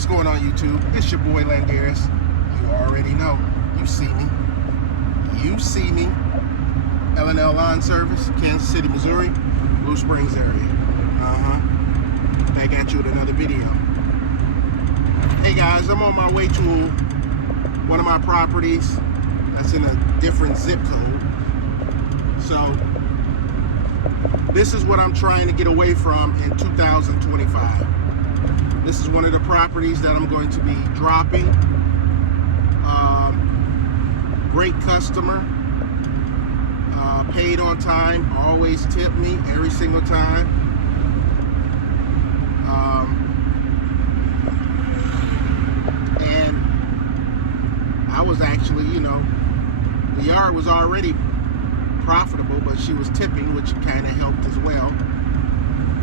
What's going on, YouTube? It's your boy Landeris. You already know. You see me. L&L Lawn Service, Kansas City, Missouri, Blue Springs area. Back at you with another video. Hey guys, I'm on my way to one of my properties that's in a different zip code. So this is what I'm trying to get away from in 2025. This is one of the properties that I'm going to be dropping. Great customer, paid on time, always tip me every single time. And I was actually, the yard was already profitable, but she was tipping, which kind of helped as well.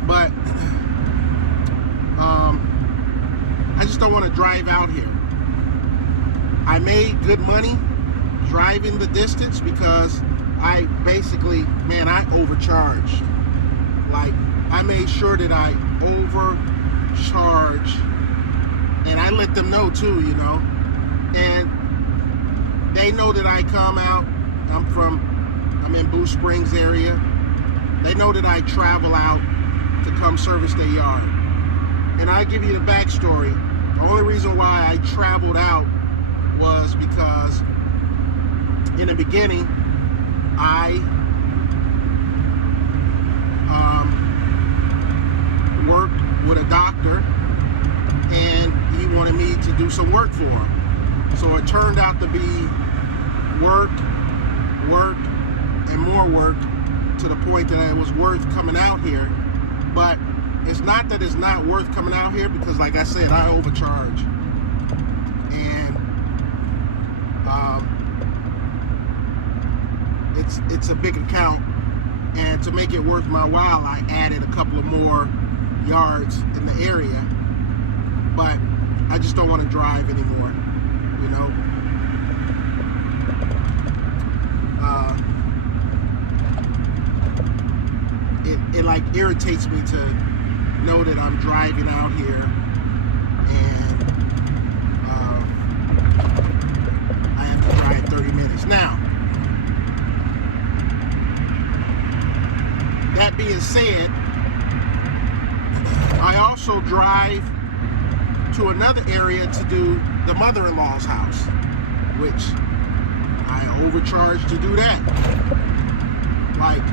But I just don't want to drive out here. I made good money driving the distance because I basically, I overcharged. Like, I made sure that I overcharge, and I let them know too, and they know that I come out. I'm in Blue Springs area. They know that I travel out to come service their yard. And I give you the backstory. The only reason why I traveled out was because in the beginning, I worked with a doctor, and he wanted me to do some work for him. So it turned out to be work, and more work, to the point that it was worth coming out here. But it's not that it's not worth coming out here, because like I said, I overcharge. And it's a big account, and to make it worth my while, I added a couple of more yards in the area. But I just don't want to drive anymore, It like irritates me to know that I'm driving out here, and I have to drive 30 minutes. Now, that being said, I also drive to another area to do the mother-in-law's house, which I overcharge to do that. Like,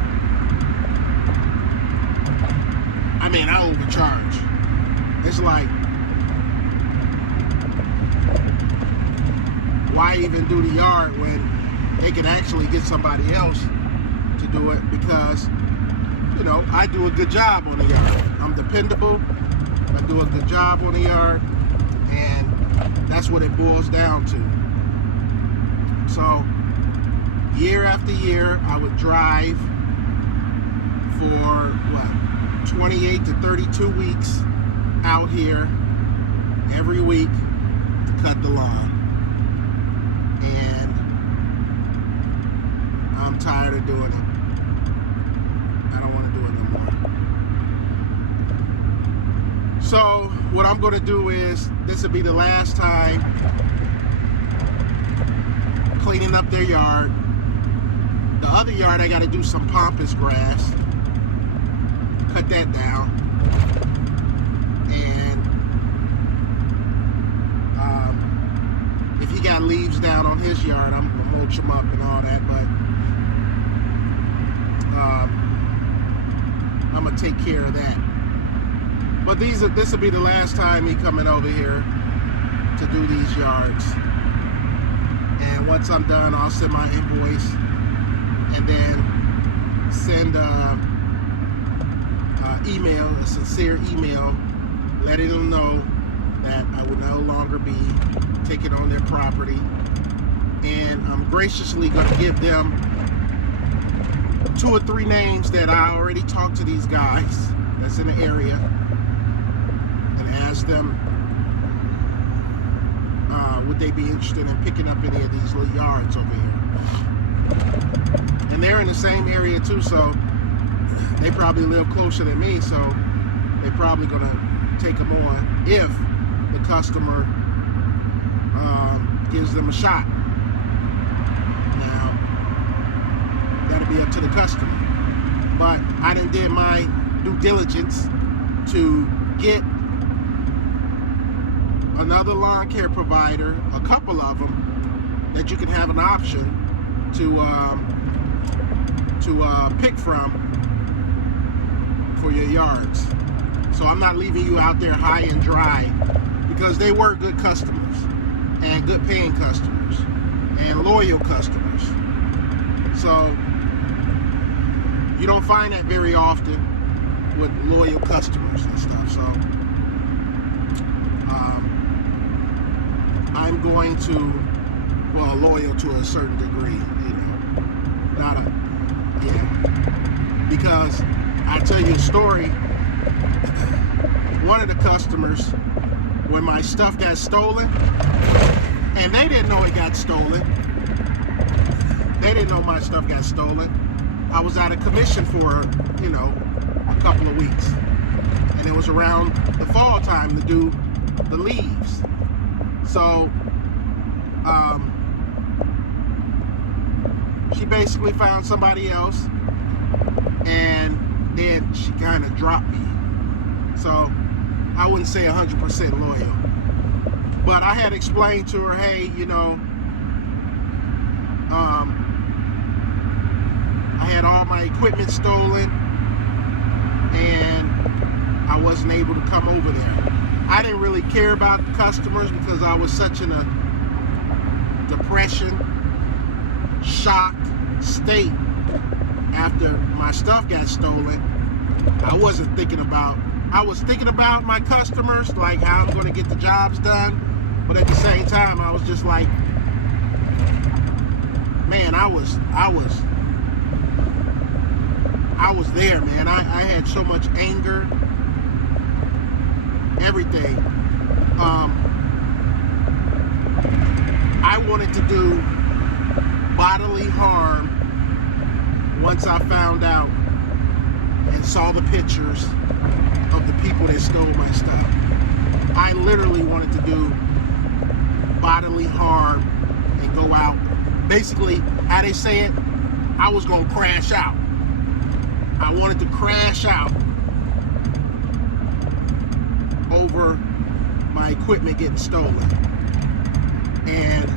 I overcharge. It's like, why even do the yard when they can actually get somebody else to do it? Because, I do a good job on the yard. I'm dependable. I do a good job on the yard, and that's what it boils down to. So, year after year, I would drive for, 28 to 32 weeks out here every week to cut the lawn. And I'm tired of doing it. I don't want to do it no more. So what I'm going to do is, this will be the last time cleaning up their yard. The other yard, I got to do some pampas grass. Cut that down, and if he got leaves down on his yard, I'm gonna mulch them up and all that. But I'm gonna take care of that. But this will be the last time me coming over here to do these yards. And once I'm done, I'll send my invoice, and then send email, a sincere email, letting them know that I will no longer be taking on their property, and I'm graciously going to give them 2 or 3 names that I already talked to these guys that's in the area, and ask them would they be interested in picking up any of these little yards over here. And they're in the same area too, so they probably live closer than me, so they're probably gonna take them on if the customer gives them a shot. Now, that'll be up to the customer. But I done did my due diligence to get another lawn care provider, a couple of them, that you can have an option to pick from for your yards. So I'm not leaving you out there high and dry, because they were good customers and good paying customers and loyal customers. So you don't find that very often with loyal customers and stuff. So I'm going to, well, loyal to a certain degree, you know, not a, yeah, because I tell you a story. One of the customers, when my stuff got stolen, and they didn't know it got stolen, they didn't know my stuff got stolen. I was out of commission for, you know, a couple of weeks, and it was around the fall time to do the leaves. So she basically found somebody else, and then she kind of dropped me. So I wouldn't say 100% loyal, but I had explained to her, hey, you know, I had all my equipment stolen, and I wasn't able to come over there. I didn't really care about the customers because I was such in a depression, shocked state after my stuff got stolen. I wasn't thinking about, I was thinking about my customers, like how I'm going to get the jobs done, but at the same time I was just like, man, I was there, man. I had so much anger, everything. I wanted to do bodily harm once I found out and saw the pictures of the people that stole my stuff. I literally wanted to do bodily harm and go out. Basically, how they say it, I was gonna crash out. I wanted to crash out over my equipment getting stolen. And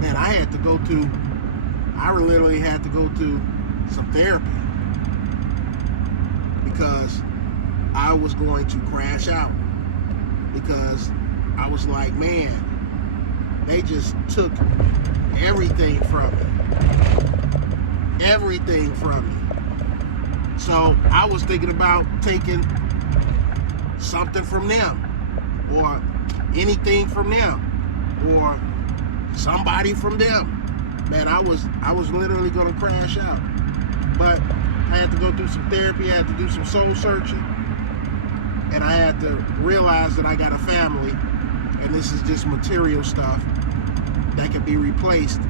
man, I literally had to go to some therapy because I was going to crash out, because I was like, man, they just took everything from me. Everything from me. So I was thinking about taking something from them, or anything from them, or somebody from them. Man, I was literally gonna crash out. But I had to go through some therapy, I had to do some soul searching, and I had to realize that I got a family, and this is just material stuff that can be replaced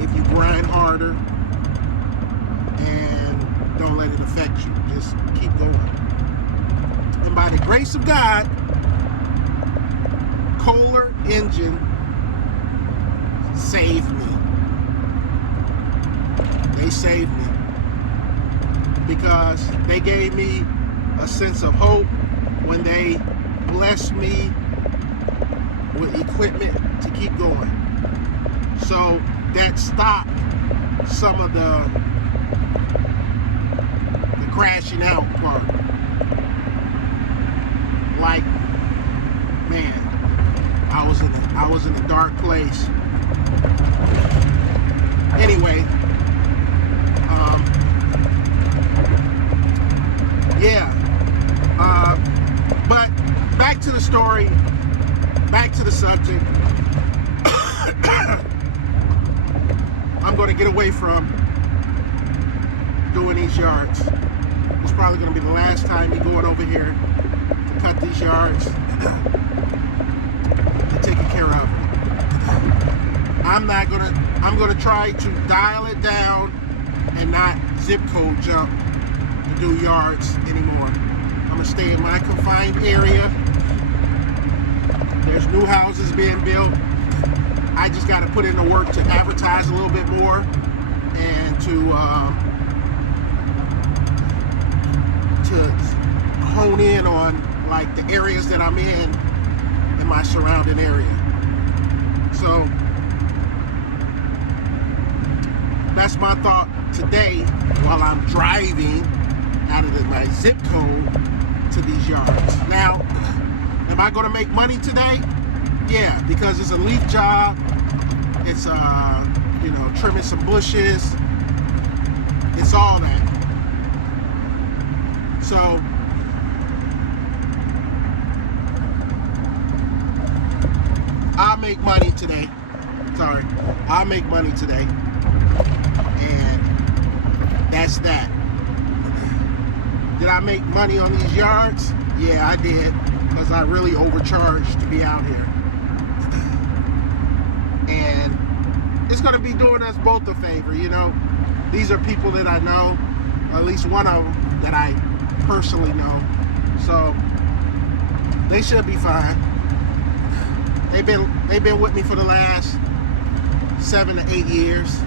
if you grind harder and don't let it affect you. Just keep going. And by the grace of God, Kohler Engine saved me. They saved me because they gave me a sense of hope when they blessed me with equipment to keep going. So that stopped some of the crashing out part. Like, man, I was in a dark place. Anyway, but back to the story, back to the subject. I'm going to get away from doing these yards. It's probably going to be the last time me going over here to cut these yards and take care of it. I'm going to try to dial it down and not zip code jump to do yards anymore. I'm going to stay in my confined area There's new houses being built. I just got to put in the work to advertise a little bit more and to hone in on like the areas that I'm in my surrounding area. So that's my thought today while I'm driving out of my zip code to these yards. Now, am I going to make money today? Yeah, because it's a leaf job. It's trimming some bushes. It's all that. So I'll make money today. Sorry, I'll make money today, and that's that. Did I make money on these yards? Yeah, I did, because I really overcharged to be out here. And it's going to be doing us both a favor, you know. These are people that I know, at least one of them that I personally know. So they should be fine. They've been with me for the last 7 to 8 years.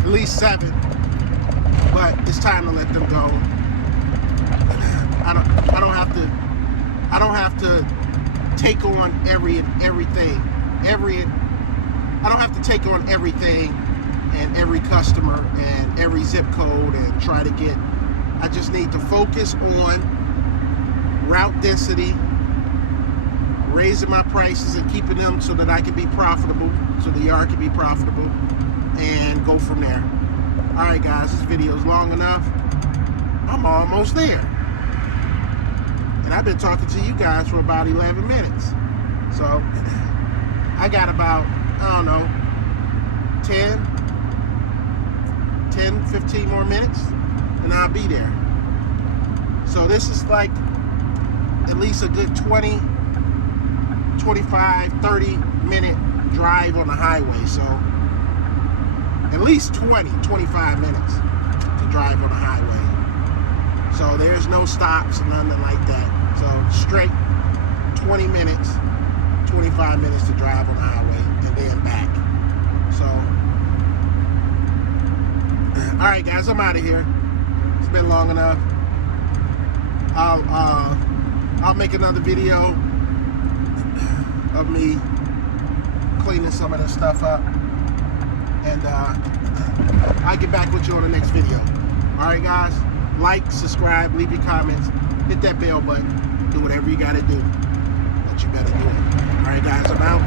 At least 7. But it's time to let them go. I don't have to take on everything. I don't have to take on everything and every customer and every zip code and try to get. I just need to focus on route density, raising my prices and keeping them so that I can be profitable, so the yard can be profitable, and go from there. All right, guys, this video is long enough. I'm almost there. And I've been talking to you guys for about 11 minutes. So I got about, I don't know, 15 more minutes, and I'll be there. So this is like at least a good 20, 25, 30-minute drive on the highway. So at least 20, 25 minutes to drive on the highway. So there's no stops and nothing like that. So straight 20 minutes, 25 minutes to drive on the highway and then back. So, all right, guys, I'm out of here. It's been long enough. I'll make another video of me cleaning some of this stuff up, and I'll get back with you on the next video. All right, guys, like, subscribe, leave your comments, hit that bell button, do whatever you gotta do, but you better do it. All right, guys, I'm out.